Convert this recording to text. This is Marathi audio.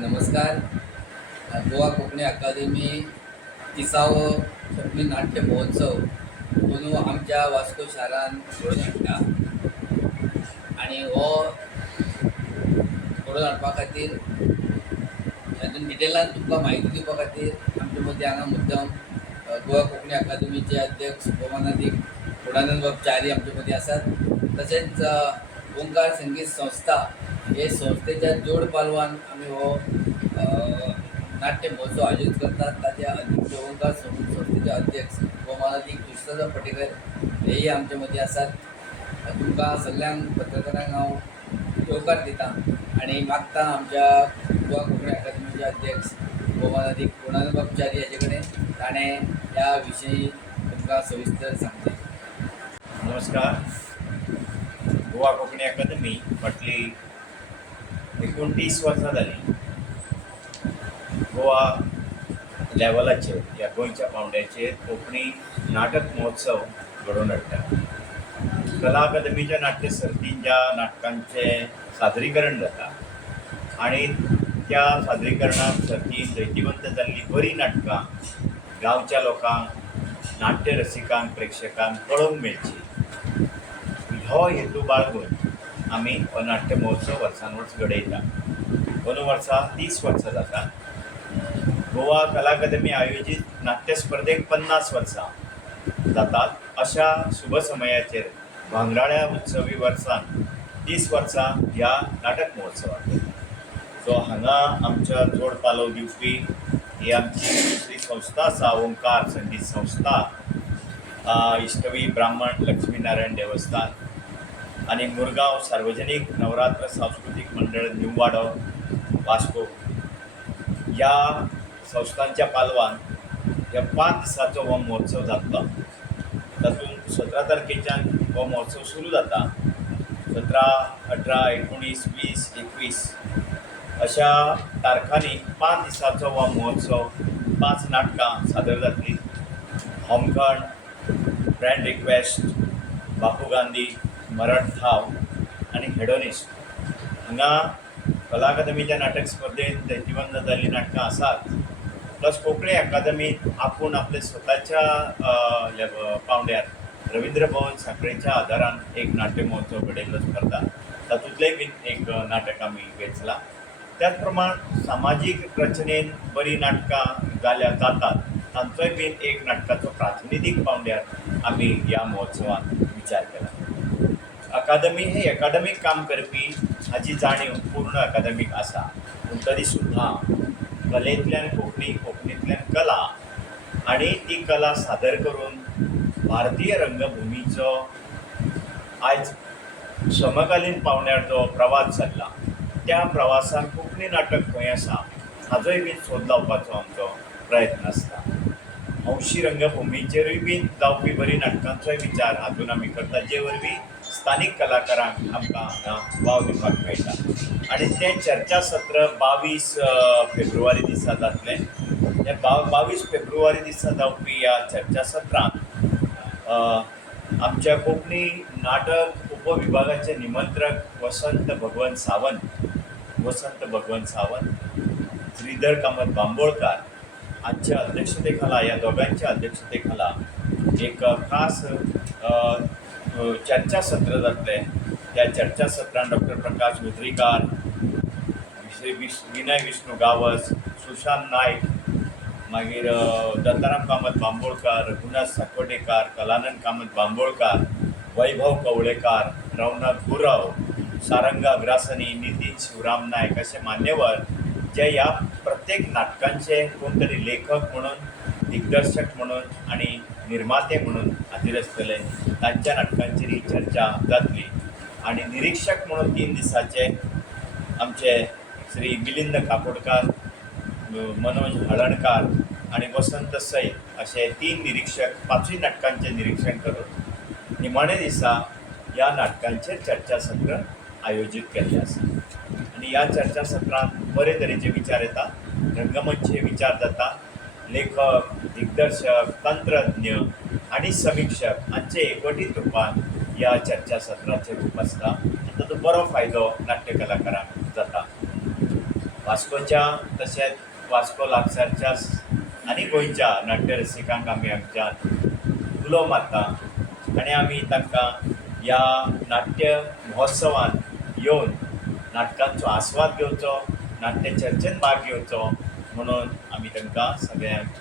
नमस्कार. गोवा कोंकणी अकादमी 30वो कोंकणी नाट्य महोत्सव अंदू आमच्या वास्को शारान घडोवन हाडटा आणि हो घडोवन हाडपा खातीर हातूंत डिटेलान तुमकां म्हायती दिवपा खातीर आमचे मदीं हांगा मुद्दम गोवा कोंकणी अकादमीचे अध्यक्ष भौमानादीक गुणानंद बाब च्यारी आमचे मदीं आसात. तशेंच ओंकार संगीत संस्था हे संस्थेच्या जोड पालवान आमी हो नाट्य महोत्सव आयोजित करतात. ताच्या अध्यक्ष ओंकार संगीत संस्थेचे अध्यक्ष भौमानादीक कृष्णदास पटेकर हेही आमचे मदीं आसात. तुमकां सगळ्यांक पत्रकारांक हांव येवकार दिता आणि मागता आमच्या गोवा कोंकणी अकादमीचे अध्यक्ष भौमानादीक गुणानंद बाब च्यारी हाचे कडेन ताणें ह्या विशयी तुमकां सविस्तर सांगतले. नमस्कार. गोवा कोंकणी अकादमी फाटली 29 वर्सां जाली गोवा लेवलाचेर ह्या गोंयच्या पावंड्याचेर कोंकणी नाटक महोत्सव घडोवन हाडटा. कला अकादमीच्या नाट्य सर्तीन ज्या नाटकांचे सादरीकरण जाता आणि त्या सादरीकरणाक सर्तीन जैतिवंत जाल्ली बरी नाटकां गांवच्या लोकांक, नाट्य रसिकांक, प्रेक्षकांक पळोवंक मेळची हो हेतू बाळगून आमी हो नाट्य महोत्सव वर्सान वर्स घडयता. अंदू वर्सा 30 वर्सां जाता. गोवा कला अकादमी आयोजीत नाट्य स्पर्धेक 50 वर्सां जातात. अशा शुभ समयाचेर भांगराळ्या उत्सवी वर्सान 30 वर्सां ह्या नाटक महोत्सवाक. सो हांगा आमच्या जोड पालव दिवपी ही आमची दुसरी संस्था आसा, ओंकार संगीत संस्था, इष्टवी ब्राह्मण लक्ष्मीनारायण देवस्थान आणि मुरगांव सार्वजनिक नवरात्र सांस्कृतिक मंडळ न्यू वाडो वास्को ह्या संस्थांच्या पालवान ह्या 5 दिसांचो हो महोत्सव जातलो. तातूंत 17 तारखेच्यान हो महोत्सव सुरू जाता. 17, 18, 19, 20, 21 अशा तारखांनी 5 दिसांचो हो महोत्सव 5 नाटकां सादर जातलीं. होमखंड, फ्रेंड रिक्वेस्ट, बापू गांधी, मरण थाव आणि हेडोनिस्ट. हांगा कला अकादमीच्या नाटक स्पर्धेंत जैतिवंत जाल्लीं नाटकां आसात. प्लस कोंकणी अकादमीत आपूण आपल्या स्वताच्या पावंड्यार रवींद्र भवन सांखळेच्या आदारान एक नाट्य महोत्सव घडयल्लो स्पर्धा, तातूंतलें बीन एक नाटक आमी वेंचलां. त्याच प्रमाण सामाजीक रचनेन बरी नाटकां जातात तांचोय बीन एक नाटकाचो प्रातिनिधीक पावंड्यार आमी ह्या महोत्सवान विचार केला. अकादमी हे एकाडमीक काम करपी हाची जाणीव पूर्ण अकादमीक आसा. पूण तरी सुद्दां कलेंतल्यान कोंकणी, कोंकणींतल्यान कला आणि ती कला सादर करून भारतीय रंगभुमीचो आयज समकालीन पावंड्यार जो प्रवास जाल्ला त्या प्रवासान कोंकणी नाटक खंय आसा हाजोय बीन सोद लावपाचो आमचो प्रयत्न आसता. हौशी रंगभुमीचेरूय बीन जावपी बरी नाटकांचोय विचार हातून आमी करता, जे वरवीं स्थानीक कलाकारांक आमकां हांगा वाव दिवपाक मेळटा. आणि तें चर्चा सत्र 22 फेब्रुवारी दिसा जातलें. हे 22 फेब्रुवारी दिसा जावपी ह्या चर्चा सत्रांत आमच्या कोंकणी नाटक उपविभागाचे निमंत्रक वसंत भगवंत सावंत, श्रीधर कामत बांबोळकार हांच्या अध्यक्षतेखाला, ह्या दोगांच्या अध्यक्षतेखाला एक खास चर्चा सत्र जातलें. त्या चर्चा सत्रांत डॉक्टर प्रकाश मुद्रीकार, श्री विनय विष्णू गावस, सुशांत नायक, मागीर दत्ताराम कामत बांबोळकार, रघुनाथ साकोडेकार, कलानंद कामत बांबोळकार, वैभव कवळेकार, रवनाथ गुरव, सारंगा अग्रासनी, नितीन शिवराम नायक असे मान्यवर जे ह्या प्रत्येक नाटकांचे कोण तरी लेखक म्हणून, दिग्दर्शक म्हणून आणि निर्माते म्हणून हाजीर आसतले. तांच्या नाटकांचेर ही चर्चा जातली. आणि निरीक्षक म्हणून 3 दिसाचे आमचे श्री मिलिंद काकोडकार, मनोज हळणकार आणि वसंत सै असे 3 निरीक्षक 5 नाटकांचे निरीक्षण करून निमाणे दिसा ह्या नाटकांचेर चर्चासत्र आयोजीत केल्ले आसा. आणि ह्या चर्चासत्रांत बरे तरेचे विचार येता, रंगमंच विचार जाता, लेखक, दिग्दर्शक, तंत्रज्ञ आणि समीक्षक हांचे एकवटीत रुपान ह्या चर्चासत्राचें रूप आसता. ताचो बरो फायदो नाट्य कलाकारांक जाता. वास्कोच्या तशेंच वास्को लागसारच्या आनी गोंयच्या नाट्य रसिकांक आमी हांगच्यान उलो मारता आनी आमी तांकां ह्या नाट्य महोत्सवान येवन नाटकांचो आस्वाद घेवचो, नाट्य चर्चेंत भाग घेवचो म्हणून आमी तांकां सगळ्यांक